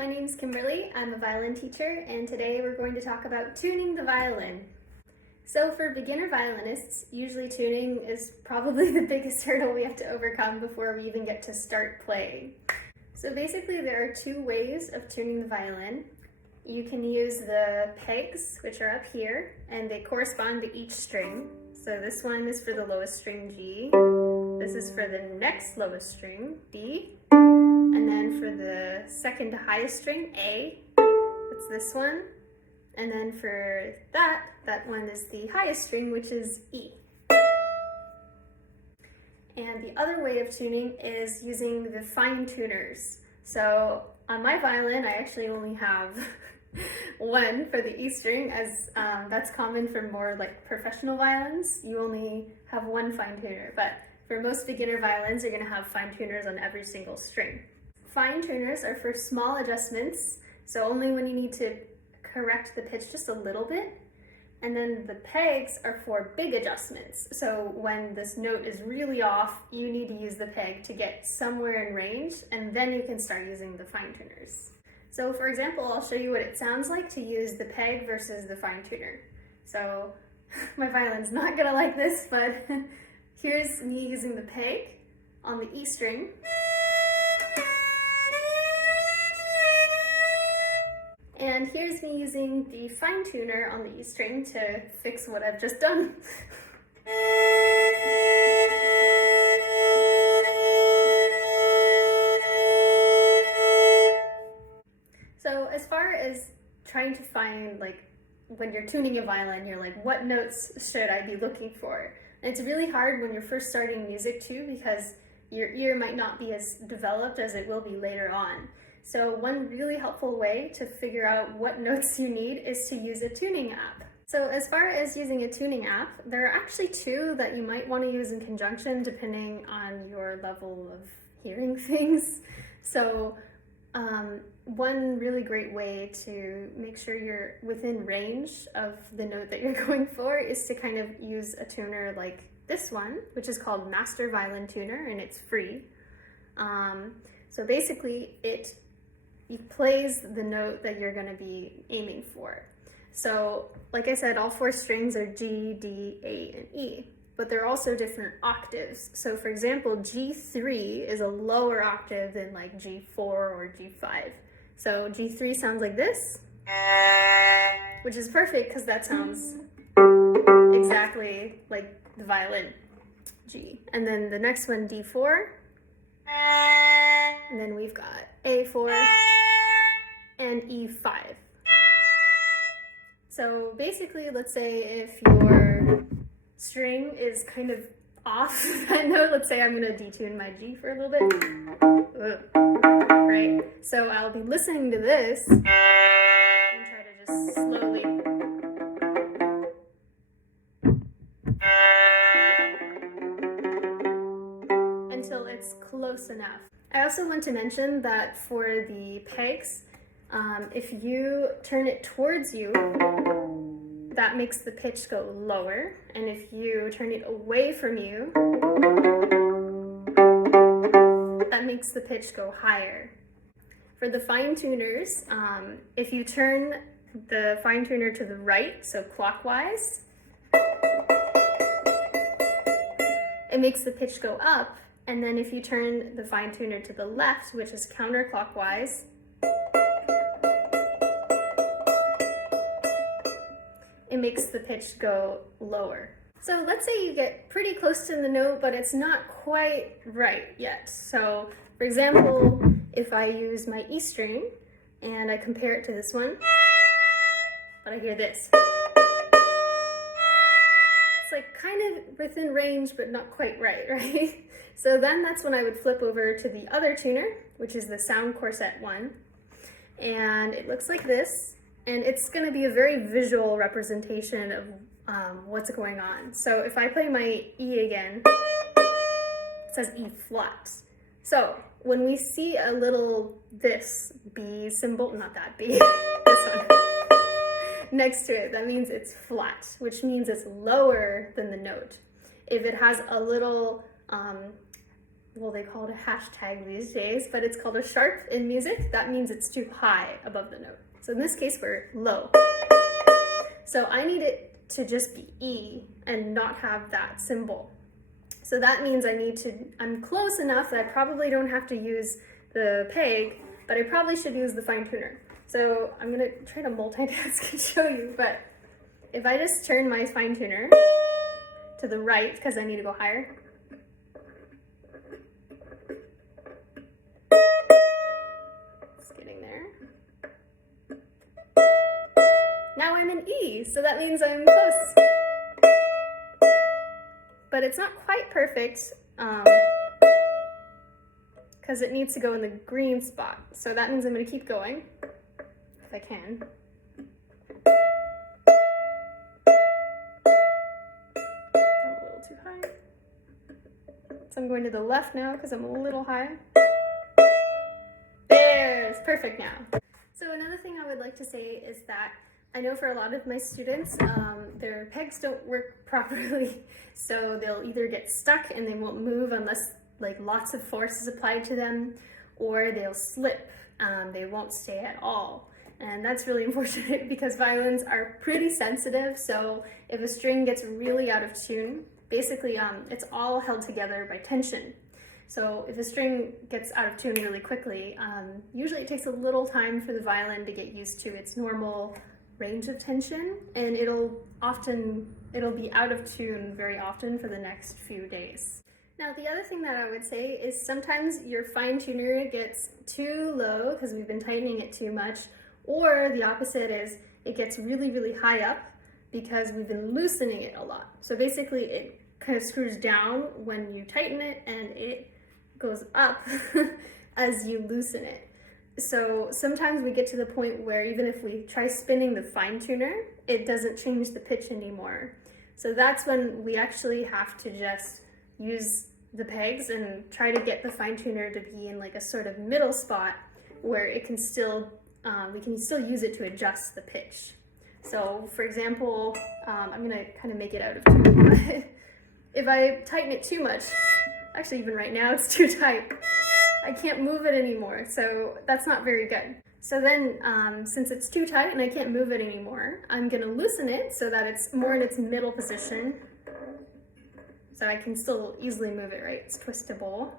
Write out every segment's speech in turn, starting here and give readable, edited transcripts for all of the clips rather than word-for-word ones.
my name's Kimberly. I'm a violin teacher, and today we're going to talk about tuning the violin. So for beginner violinists, usually tuning is probably the biggest hurdle we have to overcome before we even get to start playing. So basically there are two ways of tuning the violin. You can use the pegs, which are up here, and they correspond to each string. So this one is for the lowest string, G. This is for the next lowest string, D. And then for the second to highest string, A, that's this one. And then for that one is the highest string, which is E. And the other way of tuning is using the fine tuners. So on my violin, I actually only have one for the E string, as that's common for more like professional violins. You only have one fine tuner, but for most beginner violins, you're going to have fine tuners on every single string. Fine tuners are for small adjustments, so only when you need to correct the pitch just a little bit. And then the pegs are for big adjustments. So when this note is really off, you need to use the peg to get somewhere in range, and then you can start using the fine tuners. So for example, I'll show you what it sounds like to use the peg versus the fine tuner. So my violin's not gonna like this, but here's me using the peg on the E string. And here's me using the fine tuner on the E string to fix what I've just done. So as far as trying to find, like, when you're tuning a violin, you're like, what notes should I be looking for? And it's really hard when you're first starting music too, because your ear might not be as developed as it will be later on. So one really helpful way to figure out what notes you need is to use a tuning app. So as far as using a tuning app, there are actually two that you might want to use in conjunction depending on your level of hearing things. So one really great way to make sure you're within range of the note that you're going for is to kind of use a tuner like this one, which is called Master Violin Tuner, and it's free. So basically it plays the note that you're going to be aiming for. So like I said, all four strings are G, D, A, and E, but they're also different octaves. So for example, G3 is a lower octave than like G4 or G5. So G3 sounds like this, which is perfect because that sounds exactly like the violin, G. And then the next one, D4, and then we've got A4 and E5. So basically, let's say if your string is kind of off that note, let's say I'm going to detune my G for a little bit. Right? So I'll be listening to this and try to just slowly until it's close enough. I also want to mention that for the pegs, if you turn it towards you, that makes the pitch go lower, and if you turn it away from you, that makes the pitch go higher. For the fine tuners, if you turn the fine tuner to the right, so clockwise, it makes the pitch go up. And then if you turn the fine tuner to the left, which is counterclockwise, it makes the pitch go lower. So let's say you get pretty close to the note, but it's not quite right yet. So for example, if I use my E string and I compare it to this one, but I hear this. It's like kind of within range, but not quite right? So then that's when I would flip over to the other tuner, which is the sound corset one. And it looks like this, and it's going to be a very visual representation of what's going on. So if I play my E again, it says E flat. So when we see a little this B symbol, not that B, this one, next to it, that means it's flat, which means it's lower than the note. If it has a little well, they call it a hashtag these days, but it's called a sharp in music. That means it's too high above the note. So in this case, we're low. So I need it to just be E and not have that symbol. So that means I'm close enough that I probably don't have to use the peg, but I probably should use the fine tuner. So I'm gonna try to multitask and show you, but if I just turn my fine tuner to the right, because I need to go higher, it's getting there. Now I'm in E, so that means I'm close. But it's not quite perfect because it needs to go in the green spot. So that means I'm going to keep going if I can. I'm a little too high. So I'm going to the left now because I'm a little high. There's perfect now. So another thing I would like to say is that I know for a lot of my students, their pegs don't work properly, so they'll either get stuck and they won't move unless like lots of force is applied to them, or they'll slip, they won't stay at all. And that's really unfortunate because violins are pretty sensitive, so if a string gets really out of tune, basically it's all held together by tension. So if a string gets out of tune really quickly, usually it takes a little time for the violin to get used to its normal range of tension, and it'll be out of tune very often for the next few days. Now the other thing that I would say is sometimes your fine tuner gets too low because we've been tightening it too much, or the opposite is it gets really, really high up because we've been loosening it a lot. So basically it kind of screws down when you tighten it and it goes up as you loosen it. So sometimes we get to the point where even if we try spinning the fine tuner, it doesn't change the pitch anymore. So that's when we actually have to just use the pegs and try to get the fine tuner to be in like a sort of middle spot where it can still, we can still use it to adjust the pitch. So for example, I'm gonna kind of make it out of tune, but if I tighten it too much, actually even right now it's too tight, I can't move it anymore, so that's not very good. So then, since it's too tight and I can't move it anymore, I'm gonna loosen it so that it's more in its middle position, so I can still easily move it, right? It's twistable.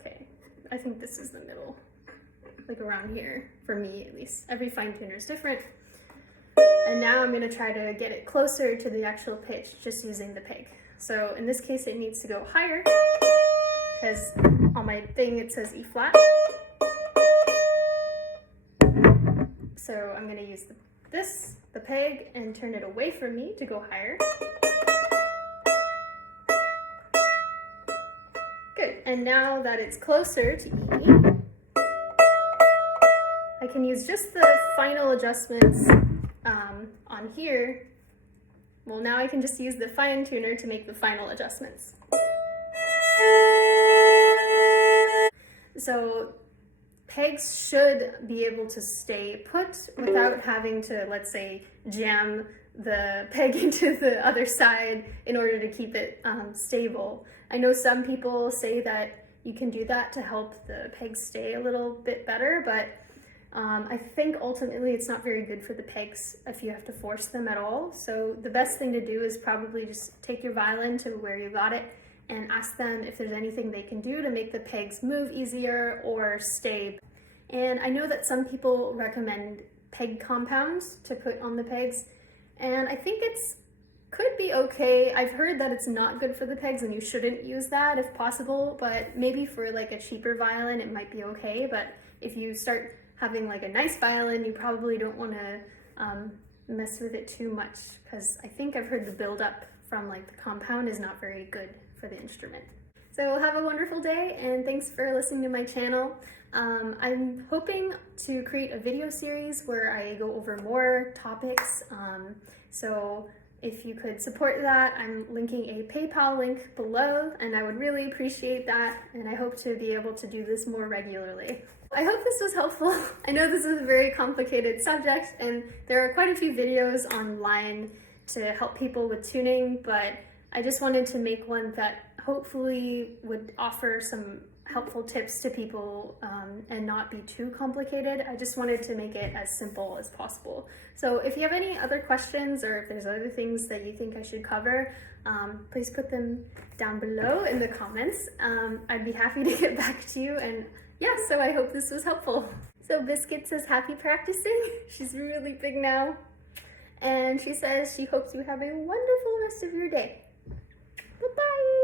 Okay, I think this is the middle, like around here, for me at least. Every fine tuner is different. And now I'm going to try to get it closer to the actual pitch just using the peg. So in this case it needs to go higher because on my thing it says E flat. So I'm going to use the peg, and turn it away from me to go higher. Good. And now that it's closer to E, I can use just the final adjustments on here. Well, now I can just use the fine tuner to make the final adjustments. So pegs should be able to stay put without having to, let's say, jam the peg into the other side in order to keep it stable. I know some people say that you can do that to help the pegs stay a little bit better, but I think ultimately it's not very good for the pegs if you have to force them at all. So the best thing to do is probably just take your violin to where you got it and ask them if there's anything they can do to make the pegs move easier or stay. And I know that some people recommend peg compounds to put on the pegs, and I think it's could be okay. I've heard that it's not good for the pegs and you shouldn't use that if possible, but maybe for like a cheaper violin it might be okay. But if you start having like a nice violin, you probably don't want to mess with it too much, because I think I've heard the buildup from like the compound is not very good for the instrument. So have a wonderful day, and thanks for listening to my channel. I'm hoping to create a video series where I go over more topics. So if you could support that, I'm linking a PayPal link below, and I would really appreciate that, and I hope to be able to do this more regularly. I hope this was helpful. I know this is a very complicated subject, and there are quite a few videos online to help people with tuning, but I just wanted to make one that hopefully would offer some helpful tips to people and not be too complicated. I just wanted to make it as simple as possible. So if you have any other questions or if there's other things that you think I should cover, please put them down below in the comments. I'd be happy to get back to you, and yeah, so I hope this was helpful. So Biscuit says happy practicing. She's really big now. And she says she hopes you have a wonderful rest of your day. Bye-bye.